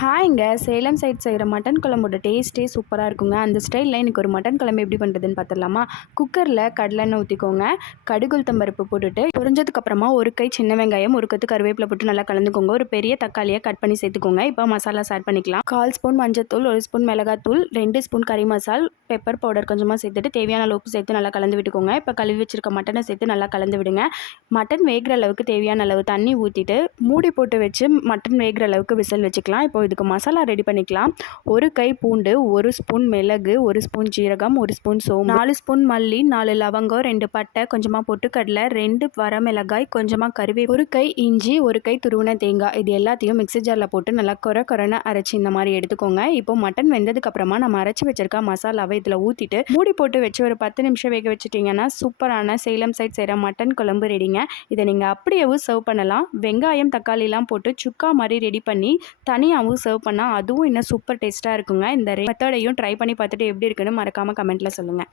ஹாய்ங்க. Salem side செய்கிற mutton குழம்போட டேஸ்ட்டே சூப்பராக இருக்குங்க. அந்த ஸ்டைலில் எனக்கு ஒரு மட்டன் குழம்பு எப்படி பண்ணுறதுன்னு பார்த்துடலாமா? குக்கரில் கடலெண்ணெய் ஊற்றிக்கோங்க. கடுகு உளுத்தம் பருப்பு போட்டுட்டு பொரிஞ்சதுக்கப்புறமா ஒரு கை சின்ன வெங்காயம், ஒரு கொத்து கருவேப்பிலை போட்டு நல்லா கலந்துக்கோங்க. ஒரு பெரிய தக்காளியை கட் பண்ணி சேர்த்துக்கோங்க. இப்போ மசாலாஸ் ஆட் பண்ணிக்கலாம். 1/4 ஸ்பூன் மஞ்சத்தூள், 1 ஸ்பூன் மிளகாத்தூள், 2 ஸ்பூன் கறி மசால், பெப்பர் பவுடர் கொஞ்சமாக சேர்த்துட்டு தேவையான அளவு உப்பு சேர்த்து நல்லா கலந்து விட்டுக்கோங்க. இப்போ கழுவி வச்சிருக்க மட்டனை சேர்த்து நல்லா கலந்து விடுங்க. மட்டன் வேகிற அளவுக்கு தேவையான அளவு தண்ணி ஊற்றிட்டு மூடி போட்டு வச்சு மட்டன் வேகிற அளவுக்கு விசில் வச்சுக்கலாம். இப்போ இதுக்கு மசாலா ரெடி பண்ணிக்கலாம். ஒரு கை பூண்டு, 1 ஸ்பூன் மிளகு, 1 ஸ்பூன் ஜீரகம், 1 ஸ்பூன் சோம்பு, 4 ஸ்பூன் மல்லி, 4 லவங்கம், 2 பட்டை, கொஞ்சமாக பொட்டுக்கடலை, 2 வரமிளகாய், கொஞ்சமாக கருவேப்பிலை, ஒரு கை இஞ்சி, ஒரு கை துருவின தேங்காய். இது எல்லாத்தையும் மிக்ஸி ஜாரில் போட்டு நல்லா கொரன்னு அரைச்சி இந்த மாதிரி எடுத்துக்கோங்க. இப்போ மட்டன் வெந்ததுக்கு அப்புறமா நம்ம அரைச்சி வச்சிருக்க மசாலாவை இதில் ஊற்றிட்டு மூடி போட்டு வச்சு ஒரு 10 நிமிஷம் வேக வச்சுட்டிங்கன்னா சூப்பரான சேலம் சைட் செய்கிற மட்டன் குழம்பு ரெடிங்க. இதை நீங்கள் அப்படியேவும் சர்வ் பண்ணலாம். வெங்காயம் தக்காளிலாம் போட்டு சுக்கா மாதிரி ரெடி பண்ணி தனியாகவும் சர்வ் பண்ணால் அதுவும் இன்னும் சூப்பர் டேஸ்ட்டாக இருக்குங்க. இந்த மெத்தடையும் ட்ரை பண்ணி பார்த்துட்டு எப்படி இருக்குன்னு மறக்காமல் கமெண்ட்டில் சொல்லுங்கள்.